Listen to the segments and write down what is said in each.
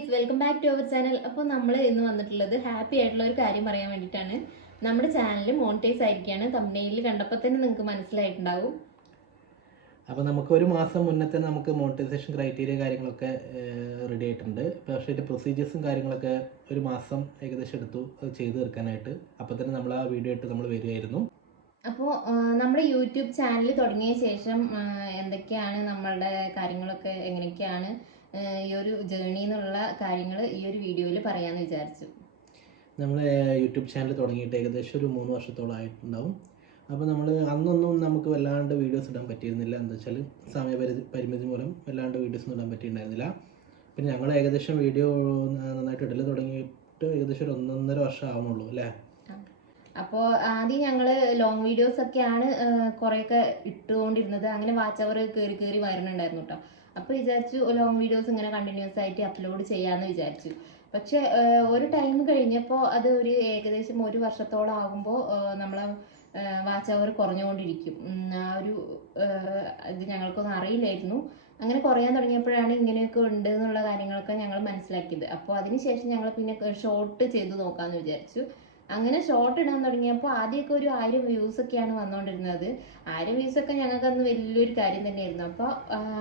Guys welcome back to our channel അപ്പോൾ നമ്മൾ ഇന്ന് വന്നിട്ടുള്ളത് ഹാപ്പി ആയിട്ടുള്ള ഒരു കാര്യം പറയാൻ വേണ്ടിയിട്ടാണ്. നമ്മുടെ ചാനൽ മോണിറ്റൈസ് ആയിരിക്കുകയാണ്. തമ്മിൽ കണ്ടപ്പോൾ തന്നെ നിങ്ങൾക്ക് മനസ്സിലായിട്ടുണ്ടാവും. അപ്പോൾ നമുക്ക് ഒരു മാസം മുന്നേ തന്നെ നമുക്ക് മോണിറ്റൈസേഷൻ ക്രൈറ്റീരിയ കാര്യങ്ങളൊക്കെ റെഡി ആയിട്ടുണ്ട്. പക്ഷേ അതിന്റെ പ്രൊസീജിയേഴ്സും കാര്യങ്ങളൊക്കെ ഒരു മാസം ഏകദേശം എടുത്തു അത് ചെയ്തു തീർക്കാനായിട്ട്. അപ്പോൾ തന്നെ നമ്മൾ ആ വീഡിയോ ഇട്ട് നമ്മൾ വരികയായിരുന്നു. അപ്പോൾ നമ്മുടെ യൂട്യൂബ് ചാനൽ തുടങ്ങിയ ശേഷം എന്തൊക്കെയാണ് നമ്മളുടെ കാര്യങ്ങളൊക്കെ എങ്ങനെയൊക്കെയാണ്? ഈ ഒരു ജേണി എന്നുള്ള കാര്യങ്ങൾ ഈ ഒരു വീഡിയോയിൽ പറയാമെന്ന് വിചാരിച്ചു. നമ്മൾ യൂട്യൂബ് ചാനൽ തുടങ്ങിയിട്ട് ഏകദേശം ഒരു മൂന്ന് വർഷത്തോളം ആയിട്ടുണ്ടാവും. അപ്പോൾ നമ്മൾ അന്നൊന്നും നമുക്ക് വല്ലാണ്ട് വീഡിയോസ് ഇടാൻ പറ്റിയിരുന്നില്ല. എന്താ വെച്ചാൽ സമയപരിധി പരിമിതി മൂലം വല്ലാണ്ട് വീഡിയോസ് ഒന്നും ഇടാൻ പറ്റിയിട്ടുണ്ടായിരുന്നില്ല. പിന്നെ ഞങ്ങൾ ഏകദേശം വീഡിയോ നന്നായിട്ട് ഇടൽ തുടങ്ങിയിട്ട് ഏകദേശം ഒരു ഒന്നൊന്നര വർഷം ആവണുള്ളൂ അല്ലേ? അപ്പോൾ ആദ്യം ഞങ്ങൾ ലോങ് വീഡിയോസ് ഒക്കെയാണ് കുറേയൊക്കെ ഇട്ടുകൊണ്ടിരുന്നത്. അങ്ങനെ വാച്ച് അവർ കയറി കയറി വരുന്നുണ്ടായിരുന്നു കേട്ടോ അപ്പോൾ വിചാരിച്ചു ലോങ് വീഡിയോസ് ഇങ്ങനെ കണ്ടിന്യൂസ് ആയിട്ട് അപ്ലോഡ് ചെയ്യാമെന്ന് വിചാരിച്ചു. പക്ഷെ ഒരു ടൈം കഴിഞ്ഞപ്പോൾ അത് ഒരു ഏകദേശം ഒരു വർഷത്തോളം ആകുമ്പോൾ നമ്മളെ വാച്ച് അവർ കുറഞ്ഞുകൊണ്ടിരിക്കും. ആ ഒരു ഇത് ഞങ്ങൾക്കൊന്നും അറിയില്ലായിരുന്നു. അങ്ങനെ കുറയാൻ തുടങ്ങിയപ്പോഴാണ് ഇങ്ങനെയൊക്കെ ഉണ്ട് എന്നുള്ള കാര്യങ്ങളൊക്കെ ഞങ്ങൾ മനസ്സിലാക്കിയത്. അപ്പോൾ അതിനുശേഷം ഞങ്ങൾ പിന്നെ ഷോർട്ട് ചെയ്ത് നോക്കാമെന്ന് വിചാരിച്ചു. അങ്ങനെ ഷോർട്ട് ഇടാൻ തുടങ്ങിയപ്പോൾ ആദ്യമൊക്കെ ഒരു ആയിരം വ്യൂസ് ഒക്കെയാണ് വന്നുകൊണ്ടിരുന്നത് ആയിരം വ്യൂസ് ഒക്കെ ഞങ്ങൾക്ക് അന്ന് വലിയൊരു കാര്യം തന്നെയായിരുന്നു. അപ്പോൾ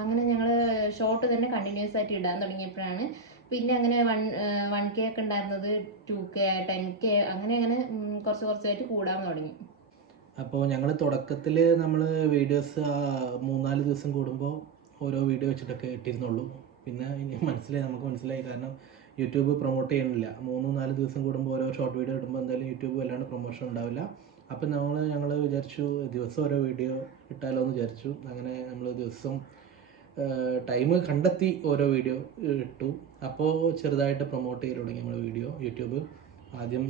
അങ്ങനെ ഞങ്ങൾ ഷോർട്ട് തന്നെ കണ്ടിന്യൂസ് ആയിട്ട് ഇടാൻ തുടങ്ങിയപ്പോഴാണ് പിന്നെ അങ്ങനെ വൺ വൺ കെ ഒക്കെ ഉണ്ടായിരുന്നത് ടു കെ ടെൻ കെ അങ്ങനെ അങ്ങനെ കുറച്ച് കുറച്ചായിട്ട് കൂടാൻ തുടങ്ങി. അപ്പോൾ ഞങ്ങൾ തുടക്കത്തിൽ നമ്മൾ വീഡിയോസ് മൂന്നാൽ ദിവസം കൂടുമ്പോൾ ഓരോ വീഡിയോ വെച്ചിട്ടൊക്കെ ഇട്ടിരുന്നുള്ളൂ. പിന്നെ ഇനി മനസ്സിലായി നമുക്ക് മനസ്സിലായി. കാരണം യൂട്യൂബ് പ്രൊമോട്ട് ചെയ്യണില്ല മൂന്നും നാല് ദിവസം കൂടുമ്പോൾ ഓരോ ഷോർട്ട് വീഡിയോ ഇടുമ്പോൾ എന്തായാലും യൂട്യൂബ് വല്ലാണ്ട് പ്രൊമോഷൻ ഉണ്ടാവില്ല. അപ്പം നമ്മൾ ഞങ്ങൾ വിചാരിച്ചു ദിവസം ഓരോ വീഡിയോ ഇട്ടാലോ എന്ന് വിചാരിച്ചു. അങ്ങനെ നമ്മൾ ദിവസം ടൈം കണ്ടെത്തി ഓരോ വീഡിയോ ഇട്ടു. അപ്പോൾ ചെറുതായിട്ട് പ്രൊമോട്ട് ചെയ്ത് തുടങ്ങി നമ്മൾ വീഡിയോ യൂട്യൂബ്. ആദ്യം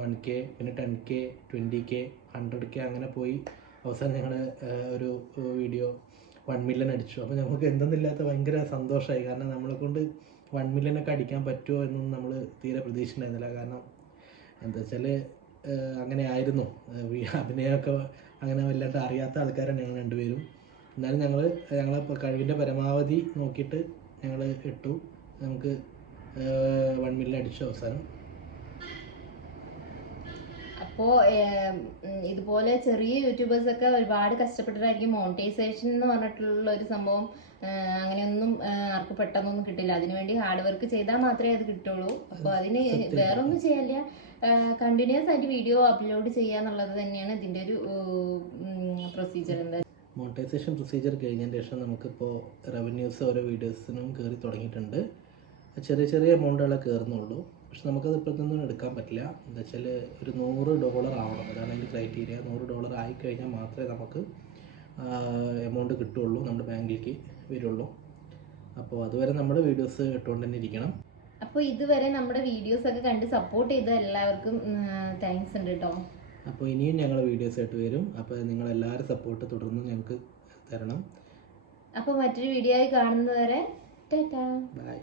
വൺ കെ പിന്നെ ten K twenty K hundred K അങ്ങനെ പോയി. അവസാനം ഞങ്ങൾ ഒരു വീഡിയോ വൺ മില്യൺ അടിച്ചു. അപ്പോൾ നമുക്ക് എന്തെന്നില്ലാത്ത ഭയങ്കര സന്തോഷമായി കാരണം നമ്മളെ കൊണ്ട് വൺ മില്യനൊക്കെ അടിക്കാൻ പറ്റുമോ എന്നൊന്നും നമ്മൾ തീരെ പ്രതീക്ഷിച്ചിട്ടുണ്ടായിരുന്നില്ല. കാരണം എന്താ വെച്ചാൽ അങ്ങനെ ആയിരുന്നു. അഭിനയമൊക്കെ അങ്ങനെ വല്ലാണ്ട് അറിയാത്ത ആൾക്കാരാണ് ഞങ്ങൾ രണ്ടുപേരും. എന്നാലും ഞങ്ങൾ ഞങ്ങളെ കഴിവിന്റെ പരമാവധി നോക്കിയിട്ട് ഞങ്ങൾ ഇട്ടു. നമുക്ക് വൺ മില്യൺ അടിച്ചു അവസാനം. അപ്പോൾ ഇതുപോലെ ചെറിയ യൂട്യൂബേഴ്സ് ഒക്കെ ഒരുപാട് കഷ്ടപ്പെട്ടിട്ടായിരിക്കും മോണിറ്റൈസേഷൻ എന്ന് പറഞ്ഞിട്ടുള്ള ഒരു സംഭവം അങ്ങനെ അങ്ങനെയൊന്നും ആർക്കും പെട്ടെന്നൊന്നും കിട്ടില്ല. അതിനുവേണ്ടി ഹാർഡ് വർക്ക് ചെയ്താൽ മാത്രമേ അത് കിട്ടുള്ളൂ. അപ്പോൾ അതിന് വേറൊന്നും ചെയ്യില്ല. കണ്ടിന്യൂസ് ആയിട്ട് വീഡിയോ അപ്ലോഡ് ചെയ്യുക എന്നുള്ളത് തന്നെയാണ് ഇതിന്റെ ഒരു പ്രൊസീജിയർ എന്താ? മോണിറ്റൈസേഷൻ പ്രൊസീജിയർ കഴിഞ്ഞതിന് ശേഷം നമുക്കിപ്പോൾ റവന്യൂസ് ഓരോ വീഡിയോസിനും കയറി തുടങ്ങിയിട്ടുണ്ട്. ചെറിയ ചെറിയ എമൗണ്ടുകളെ കയറുന്നുള്ളൂ പക്ഷെ നമുക്കത് ഇപ്പോഴത്തൊന്നും എടുക്കാൻ പറ്റില്ല. എന്താ വെച്ചാൽ ഒരു നൂറ് ഡോളർ ആവണം. അതാണ് അതിന്റെ ക്രൈറ്റീരിയ നൂറ് ഡോളർ ആയി കഴിഞ്ഞാൽ മാത്രമേ നമുക്ക് എമൗണ്ട് കിട്ടുള്ളൂ നമ്മുടെ ബാങ്കിലേക്ക് വരുള്ളൂ. അപ്പോൾ അതുവരെ നമ്മുടെ വീഡിയോസ് ഇട്ടുകൊണ്ട് തന്നെ ഇരിക്കണം അപ്പോൾ ഇതുവരെ നമ്മുടെ വീഡിയോസ് ഒക്കെ കണ്ട് സപ്പോർട്ട് ചെയ്ത എല്ലാവർക്കും താങ്ക്സ് ഉണ്ട് കേട്ടോ. അപ്പോൾ ഇനിയും ഞങ്ങൾ വീഡിയോസ് ആയിട്ട് വരും. അപ്പോൾ നിങ്ങളെല്ലാവരും സപ്പോർട്ട് തുടർന്ന് ഞങ്ങൾക്ക് തരണം. അപ്പോൾ മറ്റൊരു വീഡിയോ ആയി കാണുന്നതുവരെ ടാറ്റാ. ബൈ